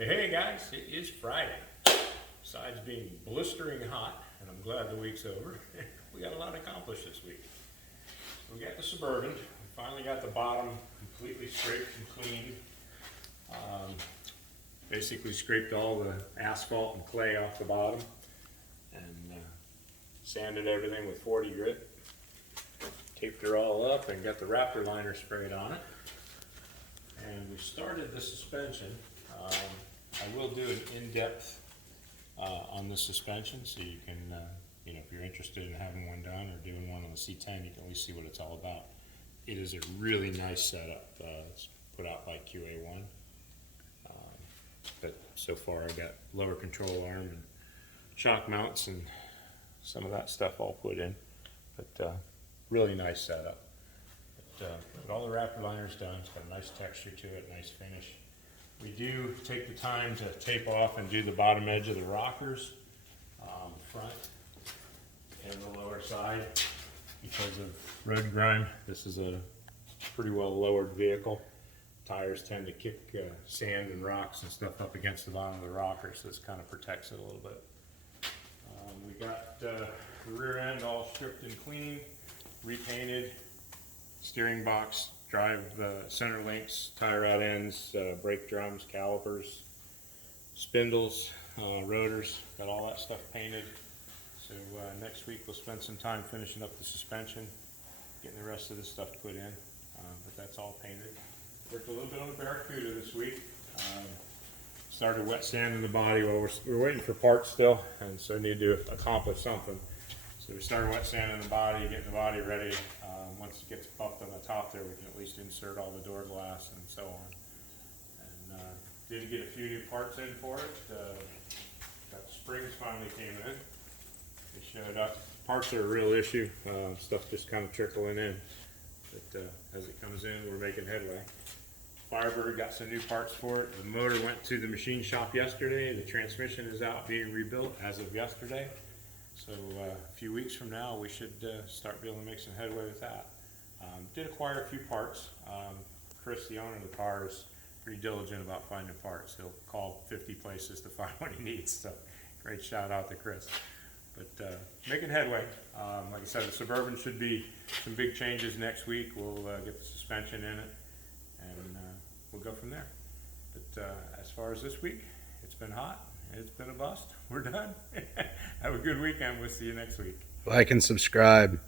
Hey guys, it is Friday. Besides being blistering hot, and I'm glad the week's over, we got a lot accomplished this week. So we got the Suburban. We finally got the bottom completely scraped and cleaned. Basically scraped all the asphalt and clay off the bottom and sanded everything with 40 grit. Taped her all up and got the Raptor liner sprayed on it. And we started the suspension. I will do an in-depth on the suspension, so you can, if you're interested in having one done or doing one on the C10, you can at least see what it's all about. It is a really nice setup. It's put out by QA1. But so far I got lower control arm and shock mounts and some of that stuff all put in. But really nice setup. But all the Raptor liner's done. It's got a nice texture to it, nice finish. We do take the time to tape off and do the bottom edge of the rockers, front and the lower side, because of road grime. This is a pretty well lowered vehicle. Tires tend to kick sand and rocks and stuff up against the bottom of the rocker, so this kind of protects it a little bit. We got the rear end all stripped and clean, repainted, steering box, drive center links, tie rod ends, brake drums, calipers, spindles, rotors, got all that stuff painted. So next week we'll spend some time finishing up the suspension, getting the rest of this stuff put in, but that's all painted. Worked a little bit on the Barracuda this week. Started wet sanding the body while we're waiting for parts still, and so need to accomplish something. So we started wet sanding the body, getting the body ready. Once it gets buffed on the top there, we can at least insert all the door glass and so on. And did get a few new parts in for it. Got the springs finally came in. They showed up. Parts are a real issue. Stuff just kind of trickling in. But as it comes in, we're making headway. Firebird got some new parts for it. The motor went to the machine shop yesterday. The transmission is out being rebuilt as of yesterday. So a few weeks from now, we should start being able to make some headway with that. Did acquire a few parts. Chris, the owner of the car, is pretty diligent about finding parts. He'll call 50 places to find what he needs. So great shout out to Chris. But making headway. Like I said, the Suburban should be some big changes next week. We'll get the suspension in it, and we'll go from there. But as far as this week, it's been hot. It's been a bust. We're done. Have a good weekend. We'll see you next week. Like and subscribe.